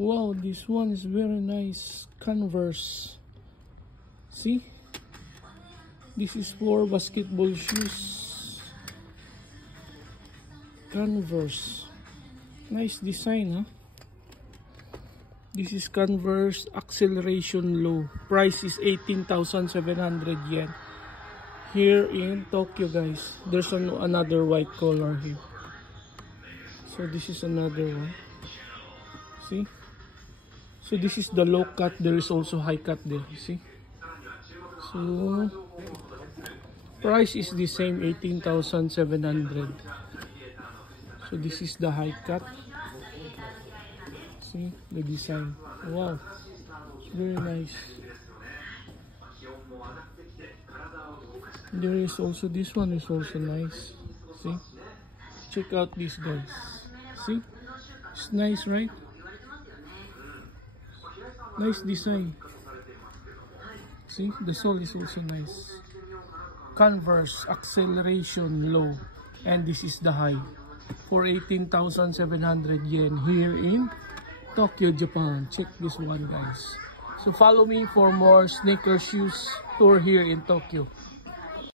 Wow, this one is very nice. Converse. See? This is for basketball shoes. Converse. Nice design, huh? This is Converse Acceleration Low. Price is 18,700 yen. Here in Tokyo, guys. There's another white color here. So this is another one. See? So this is the low cut. There is also high cut there. See? So price is the same, 18,700. So this is the high cut. See the design. Wow, it's very nice. There is also this one is also nice. See, check out these guys. See, it's nice, right? Nice design. See, the sole is also nice. Converse Acceleration Low, and this is the high for 18,700 yen here in Tokyo, Japan. Check this one, guys. So follow me for more sneaker shoes tour here in Tokyo.